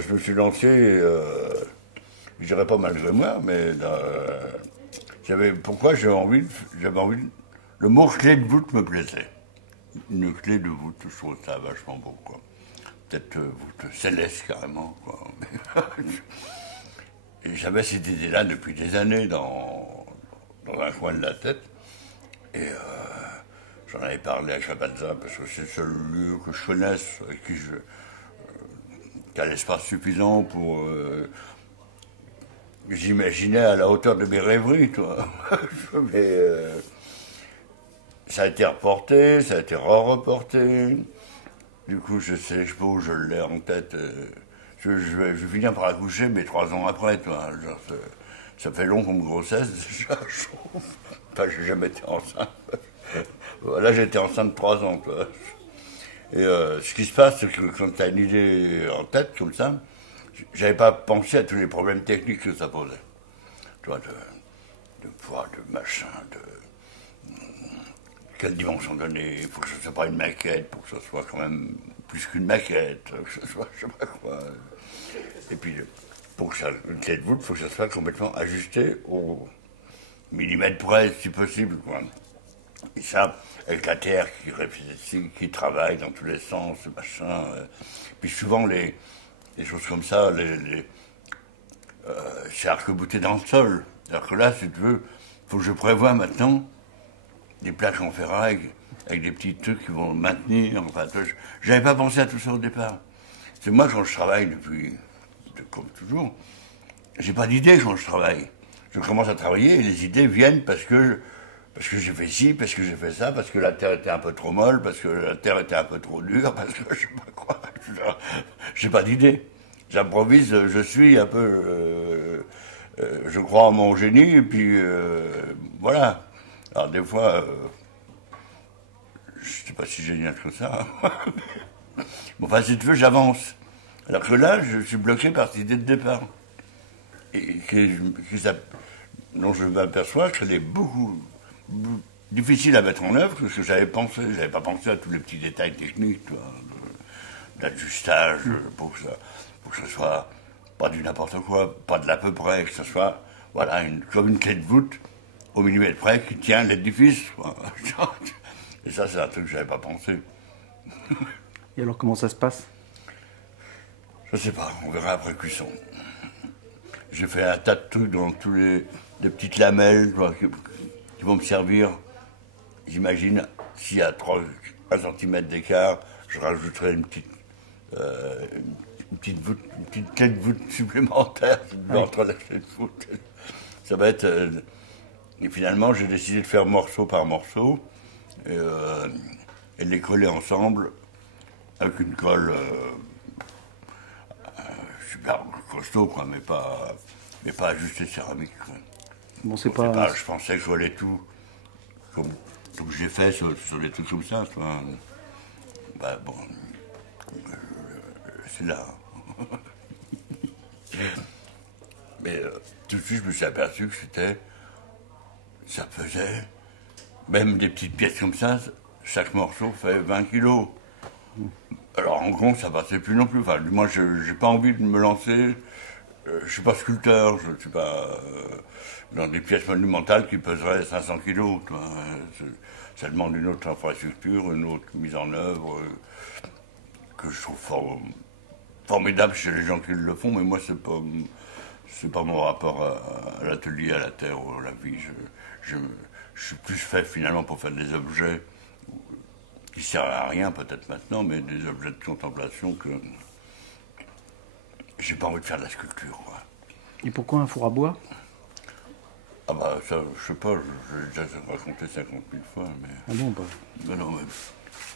je me suis lancé, je dirais pas malgré moi, mais pourquoi j'avais envie, le mot clé de voûte me plaisait. Une clé de voûte, je trouve ça vachement beau, quoi. Peut-être voûte céleste, carrément, quoi. Et j'avais cette idée-là depuis des années dans un coin de la tête. Et j'en avais parlé à Chabanza, parce que c'est le seul lieu que je connaisse, qui a l'espace suffisant pour... j'imaginais à la hauteur de mes rêveries, toi. Mais ça a été reporté, ça a été re-reporté. Du coup, je sais, je l'ai en tête. Je vais finir par accoucher, mais 3 ans après, toi. Genre, ça fait long comme grossesse, déjà, je trouve. Enfin, j'ai jamais été enceinte. Là, j'ai été enceinte 3 ans, toi. Et ce qui se passe, c'est que quand tu as une idée en tête, comme ça, j'avais pas pensé à tous les problèmes techniques que ça posait. Tu vois, de poids, de machin, de quelle dimension donner, il faut que ce soit pas une maquette, pour que ce soit quand même plus qu'une maquette, que ce soit je sais pas quoi. Et puis, pour que ça, une clé de voûte, il faut que ça soit complètement ajusté au millimètre près, si possible, quoi. Et ça, avec la terre qui réfléchit, qui travaille dans tous les sens, machin. Puis souvent, les choses comme ça, c'est arc-bouté dans le sol. Alors que là, si tu veux, il faut que je prévoie maintenant des plaques en ferraille avec des petits trucs qui vont maintenir. Enfin, j'avais pas pensé à tout ça au départ. C'est moi, quand je travaille comme toujours, j'ai pas d'idée quand je travaille. Je commence à travailler et les idées viennent parce que j'ai fait ci, parce que j'ai fait ça, parce que la terre était un peu trop molle, parce que la terre était un peu trop dure, parce que je sais pas quoi. J'ai pas d'idée. J'improvise, je suis un peu... je crois en mon génie, et puis voilà. Alors des fois, je sais pas si génial que ça. Bon, enfin, si tu veux, j'avance. Alors que là, je suis bloqué par cette idée de départ. Et dont je m'aperçois qu'elle est beaucoup difficile à mettre en œuvre que ce que j'avais pensé. J'avais pas pensé à tous les petits détails techniques, d'ajustage, pour que ce soit pas du n'importe quoi, pas de l'à peu près, que ce soit, voilà, comme une clé de voûte au millimètre près qui tient l'édifice, quoi. Et ça, c'est un truc que j'avais pas pensé. Et alors, comment ça se passe? Je sais pas, on verra après cuisson. J'ai fait un tas de trucs dans des petites lamelles qui vont me servir. J'imagine, s'il y a 1 centimètre d'écart, je rajouterai une petite clé de voûte supplémentaire entre la clé de voûte. Ça va être... et finalement, j'ai décidé de faire morceau par morceau et de les coller ensemble avec une colle super costaud, quoi, mais pas ajustée céramique, quoi. Bon, c'est pas... Je pensais que je voulais tout que j'ai fait sur des trucs comme ça, toi. Bah bon, c'est là. Mais tout de suite, je me suis aperçu que ça faisait, même des petites pièces comme ça, chaque morceau fait 20 kilos. Alors en gros, ça passait plus non plus. Enfin, moi, je n'ai pas envie de me lancer. Je suis pas sculpteur, je suis pas dans des pièces monumentales qui peseraient 500 kilos. Ça demande une autre infrastructure, une autre mise en œuvre que je trouve formidable chez les gens qui le font, mais moi, c'est pas mon rapport à l'atelier, à la terre, à la vie. Je suis plus fait finalement pour faire des objets qui servent à rien peut-être maintenant, mais des objets de contemplation que j'ai pas envie de faire de la sculpture, quoi. Et pourquoi un four à bois? Ah bah ça, je sais pas, j'ai déjà raconté 50 000 fois, mais... Ah bon, bah... Mais non,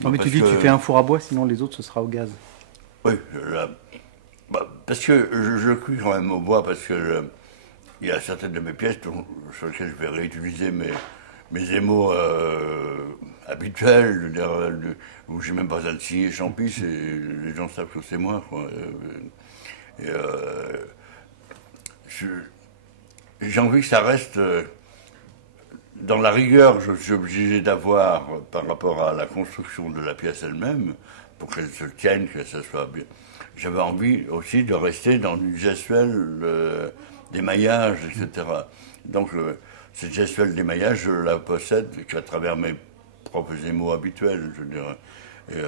non, mais tu dis que tu fais un four à bois, sinon les autres, ce sera au gaz. Oui, parce que je cuis quand même au bois, parce que il y a certaines de mes pièces sur lesquelles je vais réutiliser mes émaux habituels, je veux dire, où j'ai même pas besoin de signer Champy, les gens savent que c'est moi, quoi. J'ai envie que ça reste dans la rigueur que je suis obligé d'avoir par rapport à la construction de la pièce elle-même, pour qu'elle se tienne, que ça soit bien. j'avais envie aussi de rester dans du gestuel d'émaillage, etc. Donc, cette gestuelle d'émaillage, je la possède qu'à travers mes propres émaux habituels, je dirais. Et,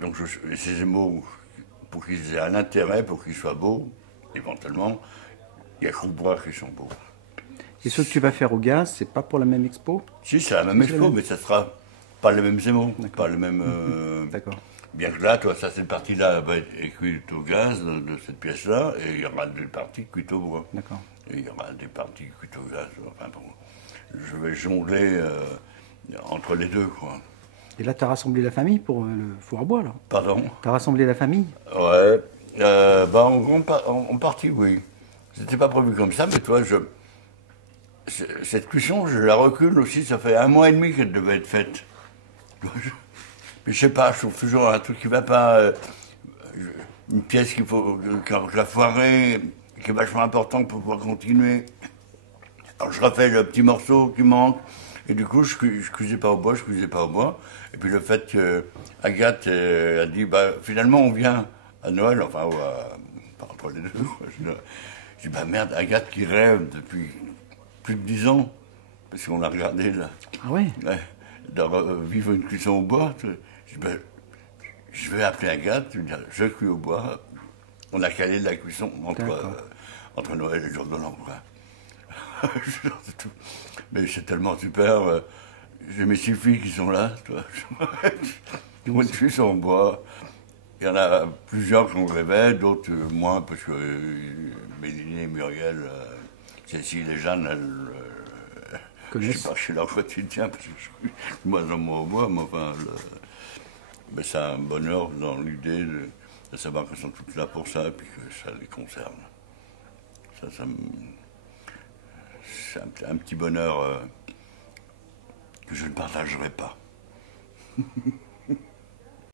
donc, ces émaux, pour qu'ils aient un intérêt, pour qu'ils soient beaux, éventuellement, il y a que bois qui sont beaux. Et ceux que tu vas faire au gaz, c'est pas pour la même expo? Si, c'est la même expo, mais ça sera pas les mêmes émaux, pas les mêmes. D'accord. Bien que là, toi, ça, cette partie-là va être cuite au gaz de cette pièce-là, et il y aura des parties cuites au bois. D'accord. Et il y aura des parties cuites au gaz. Enfin bon, je vais jongler entre les deux, quoi. Et là, tu as rassemblé la famille pour le four à bois, là? Pardon? Tu as rassemblé la famille? Ouais. Bah, en partie, oui. C'était pas prévu comme ça, mais toi, cette cuisson, je la recule aussi, ça fait 1 mois et demi qu'elle devait être faite. Mais je sais pas, je trouve toujours un truc qui va pas. Une pièce qu'il faut que la foirer, qui est vachement importante pour pouvoir continuer. Alors je refais le petit morceau qui manque, et du coup je cuisais pas au bois, Et puis le fait que Agathe a dit, bah finalement on vient à Noël, enfin par entre les deux. Je dis, bah merde, Agathe qui rêve depuis plus de 10 ans, parce qu'on a regardé là. Ah ouais? Ouais, de vivre une cuisson au bois. Je dis, ben, je vais appeler Agathe, lui dire, je cuis au bois. On a calé de la cuisson entre Noël et le jour de l'an. Mais c'est tellement super. J'ai mes 6 filles qui sont là. Moi, une cuisson au bois. Il y en a plusieurs qui ont rêvé, d'autres moins, parce que Mélanie et Muriel, Cécile et Jeanne, elles. Je ne sais pas chez leur quotidien, parce que je suis de moins en moins au bois, mais enfin, mais c'est un bonheur dans l'idée de savoir qu'elles sont toutes là pour ça, et puis que ça les concerne. C'est un petit bonheur que je ne partagerai pas.